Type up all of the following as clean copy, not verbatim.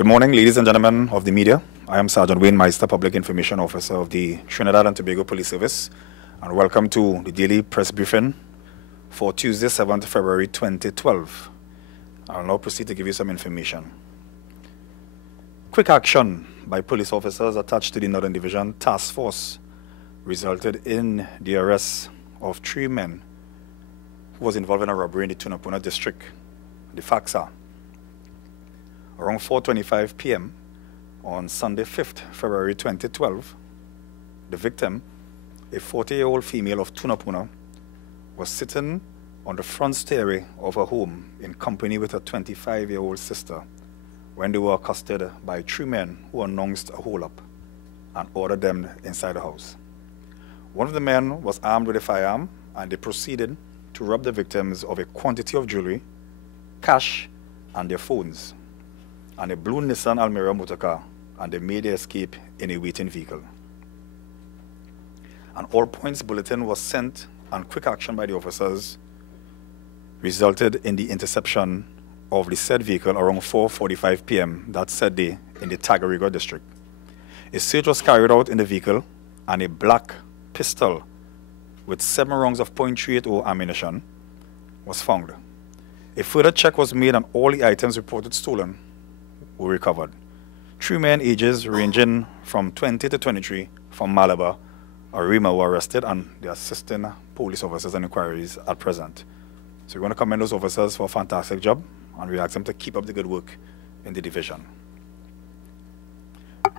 Good morning, ladies and gentlemen of the media. I am Sergeant Wayne Meister, Public Information Officer of the Trinidad and Tobago Police Service, and welcome to the daily press briefing for Tuesday, 7th February 2012. I'll now proceed to give you some information. Quick action by police officers attached to the Northern Division Task Force resulted in the arrest of 3 men who was involved in a robbery in the Tunapuna district. The facts are, around 4:25 p.m. on Sunday, 5th February 2012, the victim, a 40-year-old female of Tunapuna, was sitting on the front stairway of her home in company with her 25-year-old sister when they were accosted by 3 men who announced a hold-up and ordered them inside the house. One of the men was armed with a firearm, and they proceeded to rob the victims of a quantity of jewelry, cash, and their phones, and a blue Nissan Almera motorcar, and they made their escape in a waiting vehicle. An all-points bulletin was sent, and quick action by the officers resulted in the interception of the said vehicle around 4:45 p.m. that said day in the Tagariga district. A search was carried out in the vehicle, and a black pistol with 7 rounds of .380 ammunition was found. A further check was made, and all the items reported stolen were recovered. 3 men ages ranging from 20 to 23 from Malabar or Rima were arrested, and they are assisting police officers and inquiries at present. So we want to commend those officers for a fantastic job, and we ask them to keep up the good work in the division.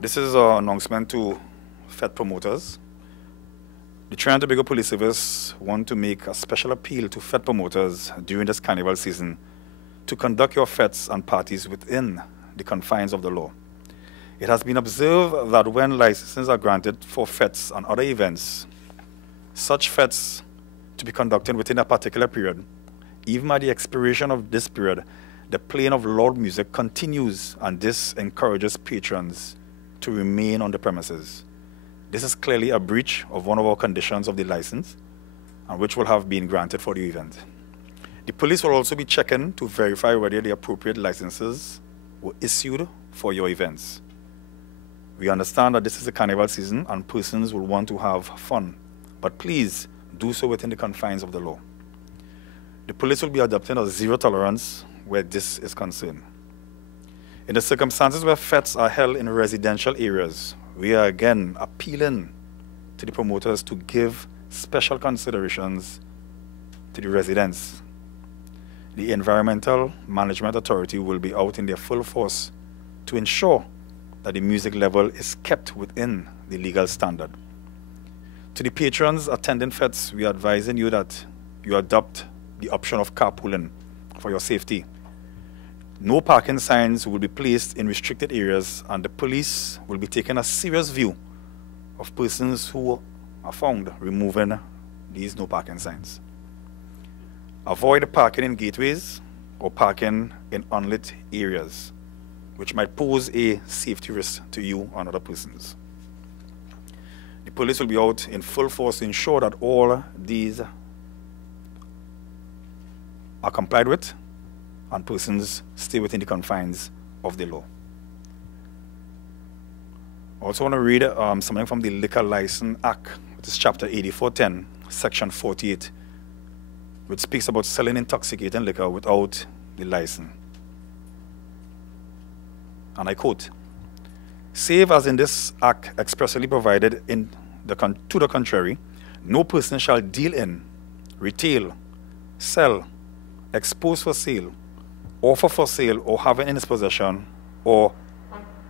This is an announcement to Fed promoters. The Trinidad and Tobago Police Service want to make a special appeal to Fed promoters during this carnival season to conduct your fetes and parties within the confines of the law. It has been observed that when licenses are granted for fetes and other events, such fetes to be conducted within a particular period, even at the expiration of this period, the playing of loud music continues, and this encourages patrons to remain on the premises. This is clearly a breach of one of our conditions of the license, and which will have been granted for the event. The police will also be checking to verify whether the appropriate licenses were issued for your events. We understand that this is a carnival season and persons will want to have fun, but please do so within the confines of the law. The police will be adopting a zero tolerance where this is concerned. In the circumstances where fetes are held in residential areas, we are again appealing to the promoters to give special considerations to the residents. The Environmental Management Authority will be out in their full force to ensure that the music level is kept within the legal standard. To the patrons attending fetes, we are advising you that you adopt the option of carpooling for your safety. No parking signs will be placed in restricted areas, and the police will be taking a serious view of persons who are found removing these no parking signs. Avoid parking in gateways or parking in unlit areas, which might pose a safety risk to you and other persons. The police will be out in full force to ensure that all these are complied with and persons stay within the confines of the law. I also want to read something from the Liquor License Act, which is Chapter 8410, Section 48, which speaks about selling intoxicating liquor without the license. And I quote, "Save as in this act expressly provided to the contrary, no person shall deal in, retail, sell, expose for sale, offer for sale, or have in his possession or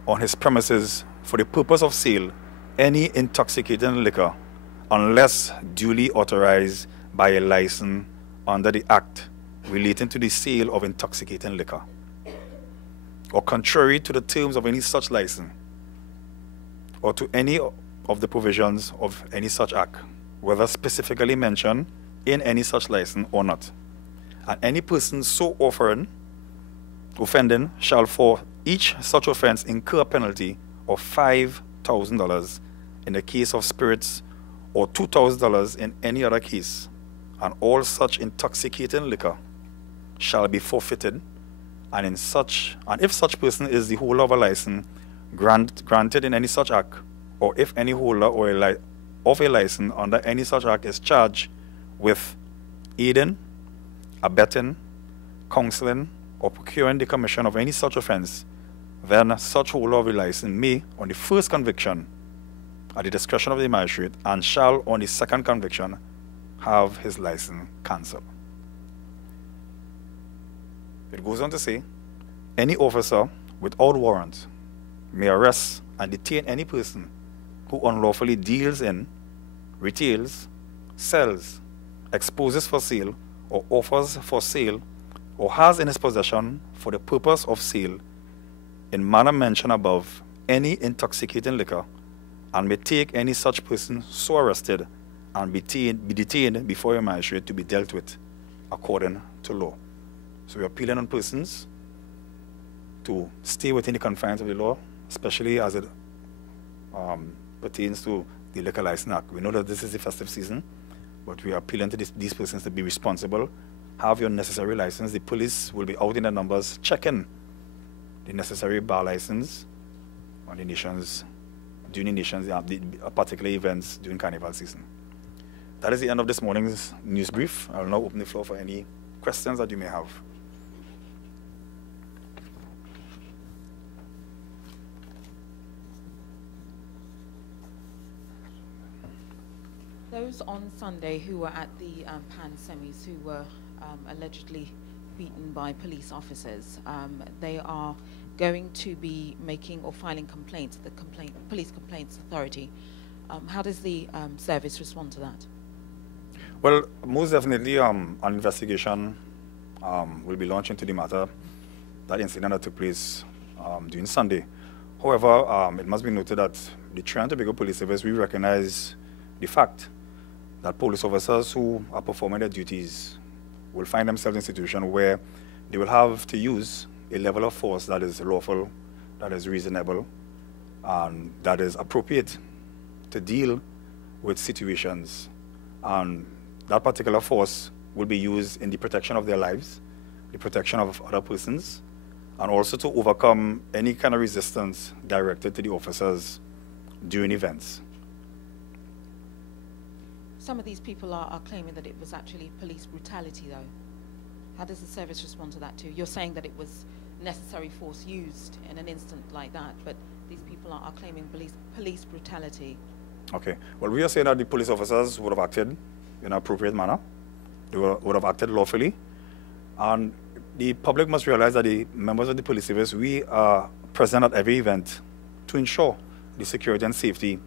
on his premises for the purpose of sale any intoxicating liquor unless duly authorized by a license under the Act relating to the sale of intoxicating liquor, or contrary to the terms of any such license, or to any of the provisions of any such act, whether specifically mentioned in any such license or not. And any person so offending shall for each such offense incur a penalty of $5,000 in the case of spirits, or $2,000 in any other case, and all such intoxicating liquor shall be forfeited and if such person is the holder of a license granted in any such act, or if any holder of a license under any such act is charged with aiding, abetting, counseling, or procuring the commission of any such offense, then such holder of a license may, on the first conviction, at the discretion of the magistrate, and shall, on the second conviction, have his license cancelled. It goes on to say, any officer without warrant may arrest and detain any person who unlawfully deals in, retails, sells, exposes for sale, or offers for sale, or has in his possession for the purpose of sale, in manner mentioned above, any intoxicating liquor, and may take any such person so arrested and be detained before a magistrate to be dealt with according to law. So we are appealing on persons to stay within the confines of the law, especially as it pertains to the Liquor License Act. We know that this is the festive season, but we are appealing to these persons to be responsible, have your necessary license. The police will be out in the numbers checking the necessary bar license on the nations, during the nations, particular events during Carnival season. That is the end of this morning's news brief. I will now open the floor for any questions that you may have. Those on Sunday who were at the Pan semis who were allegedly beaten by police officers, they are going to be making or filing complaints at the Police Complaints Authority. How does the service respond to that? Well, most definitely an investigation will be launched into the matter, that incident that took place during Sunday. However, it must be noted that the Trinidad and Tobago Police Service, we recognize the fact that police officers who are performing their duties will find themselves in a situation where they will have to use a level of force that is lawful, that is reasonable, and that is appropriate to deal with situations. And that particular force will be used in the protection of their lives, the protection of other persons, and also to overcome any kind of resistance directed to the officers during events. Some of these people are claiming that it was actually police brutality, though. How does the service respond to that too? You're saying that it was necessary force used in an instant like that, but these people are claiming police brutality. Okay. Well, we are saying that the police officers would have acted in an appropriate manner. They would have acted lawfully. And the public must realize that the members of the police service, we are present at every event to ensure the security and safety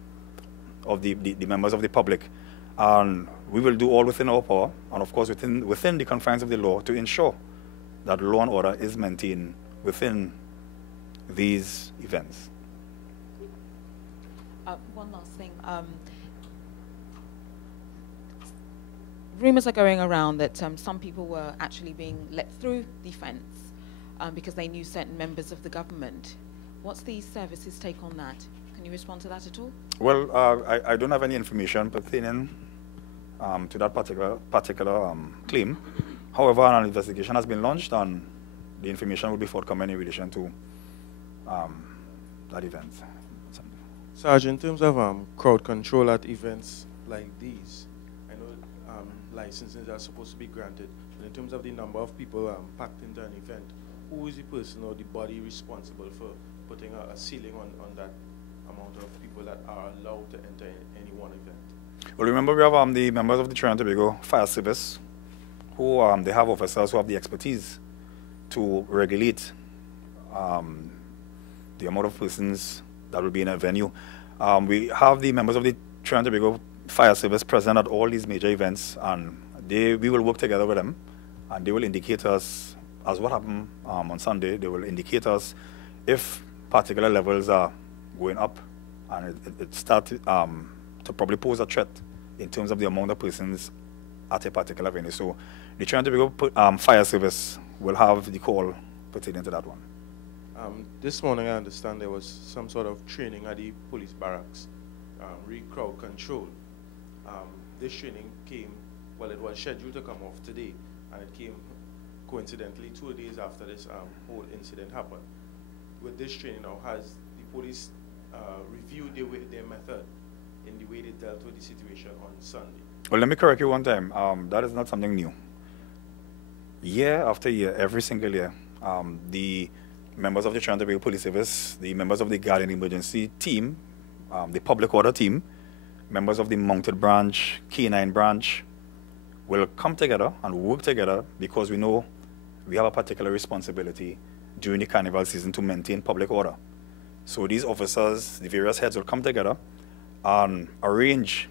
of the members of the public. And we will do all within our power, and of course within the confines of the law, to ensure that law and order is maintained within these events. One last thing. Rumors are going around that some people were actually being let through the fence because they knew certain members of the government. What's the service's take on that? Can you respond to that at all? Well, I don't have any information pertaining to that particular claim. However, an investigation has been launched, and the information will be forthcoming in relation to that event. Sarge, in terms of crowd control at events like these, I know licenses are supposed to be granted, but in terms of the number of people packed into an event, who is the person or the body responsible for putting a ceiling on that amount of people that are allowed to enter any one event? Well, remember, we have the members of the Trinidad and Tobago Fire Service, who they have officers who have the expertise to regulate the amount of persons that will be in a venue. We have the members of the Trinidad and Tobago Fire Service present at all these major events, and we will work together with them, and they will indicate us, as what happened on Sunday, they will indicate us if particular levels are going up, and it started to probably pose a threat in terms of the amount of persons at a particular venue. So the Trinidad and Tobago Fire Service will have the call pertaining to that one. This morning, I understand there was some sort of training at the police barracks, crowd control. This training came, well, it was scheduled to come off today, and it came coincidentally 2 days after this whole incident happened. With this training now, has the police reviewed their method in the way they dealt with the situation on Sunday? Well, let me correct you one time. That is not something new. Year after year, every single year, the members of the Toronto Police Service, the members of the Guardian Emergency Team, the Public Order Team, members of the Mounted Branch, K9 Branch, will come together and work together because we know we have a particular responsibility during the carnival season to maintain public order. So these officers, the various heads will come together and arrange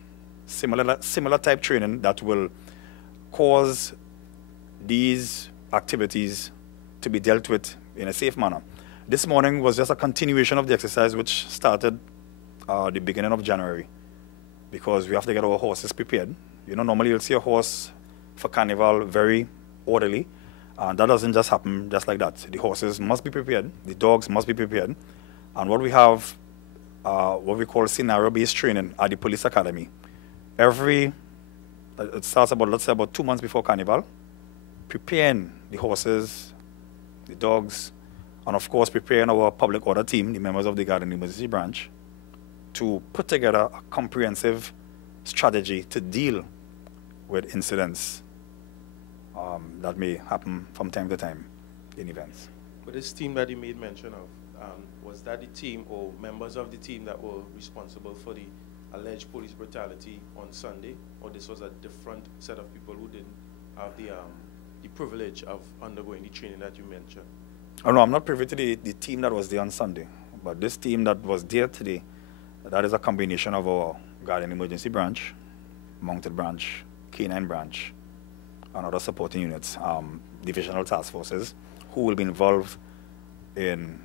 similar type training that will cause these activities to be dealt with in a safe manner. This morning was just a continuation of the exercise which started the beginning of January, because we have to get our horses prepared. You know, normally you'll see a horse for carnival very orderly, and that doesn't just happen just like that. The horses must be prepared, the dogs must be prepared, and what we have, what we call scenario-based training at the police academy. It starts about, let's say, about 2 months before carnival, preparing the horses, the dogs, and of course preparing our public order team, the members of the Guardian Emergency Branch, to put together a comprehensive strategy to deal with incidents that may happen from time to time in events. But this team that you made mention of, was that the team or members of the team that were responsible for the alleged police brutality on Sunday, or this was a different set of people who didn't have the privilege of undergoing the training that you mentioned? Oh no, I'm not privy to the team that was there on Sunday, but this team that was there today, that is a combination of our Guardian Emergency Branch, Mounted Branch, K9 Branch, and other supporting units, divisional task forces, who will be involved in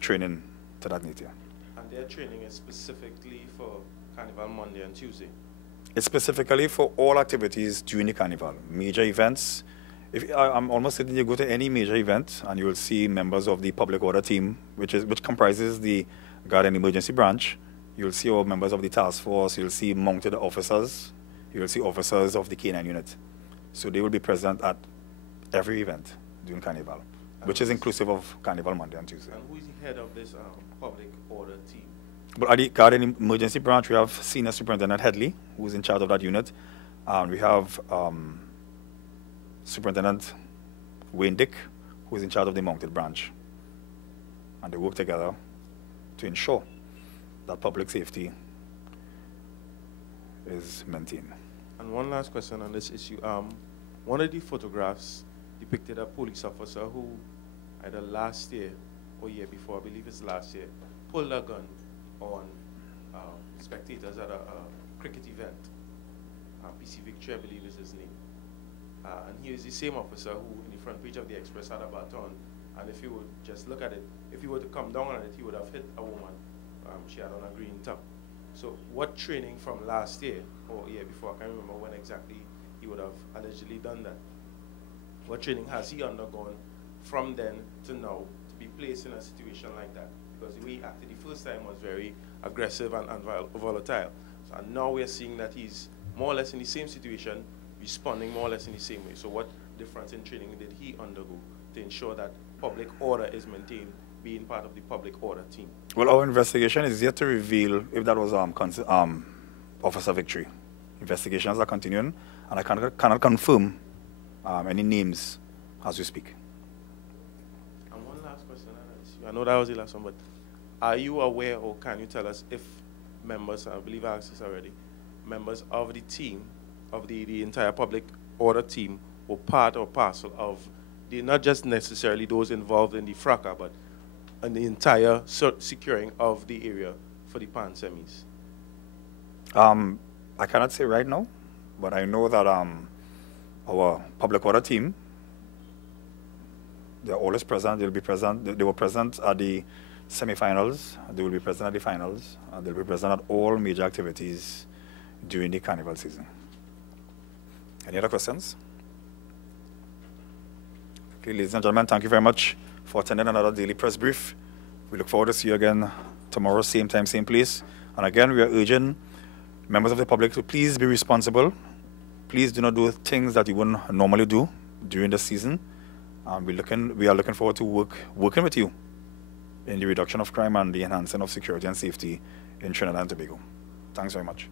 training to that nature. And their training is specifically for Carnival Monday and Tuesday? It's specifically for all activities during the carnival, major events. I'm almost certain you go to any major event and you will see members of the public order team, which comprises the Guardian Emergency Branch. You'll see all members of the task force. You'll see mounted officers. You'll see officers of the K9 unit. So they will be present at every event during carnival, which is inclusive of Carnival Monday and Tuesday. And who is the head of this public order team? But at the Guardian Emergency Branch, we have Senior Superintendent Headley, who is in charge of that unit. And we have Superintendent Wayne Dick, who is in charge of the Mounted Branch. And they work together to ensure that public safety is maintained. And one last question on this issue. One of the photographs depicted a police officer who, either last year or year before, I believe it's last year, pulled a gun on spectators at a cricket event. PC Victory, I believe is his name. And he is the same officer who, in the front page of the Express, had a baton. And if you would just look at it, if he were to come down on it, he would have hit a woman. She had on a green top. So what training from last year or year before, I can't remember when exactly he would have allegedly done that. What training has he undergone from then to now to be placed in a situation like that? Because the way he acted the first time was very aggressive and volatile. So, and now we're seeing that he's more or less in the same situation, responding more or less in the same way. So what difference in training did he undergo to ensure that public order is maintained, being part of the public order team? Well, our investigation is yet to reveal if that was Officer Victory. Investigations are continuing, and I cannot confirm any names as we speak. And one last question, I know that was the last one, but are you aware, or can you tell us if members, I believe I asked this already, members of the team, of the entire public order team, were part or parcel of not just necessarily those involved in the fracas, but in the entire securing of the area for the Pan semis? I cannot say right now, but I know that our public order team, they're always present. They'll be present. They were present at the semi-finals. They will be present at the finals. And they'll be present at all major activities during the carnival season. Any other questions? Okay, ladies and gentlemen, thank you very much for attending another daily press brief. We look forward to see you again tomorrow, same time, same place. And again, we are urging members of the public to please be responsible. Please do not do things that you wouldn't normally do. during the season. We are looking forward to working with you in the reduction of crime and the enhancing of security and safety in Trinidad and Tobago. Thanks very much.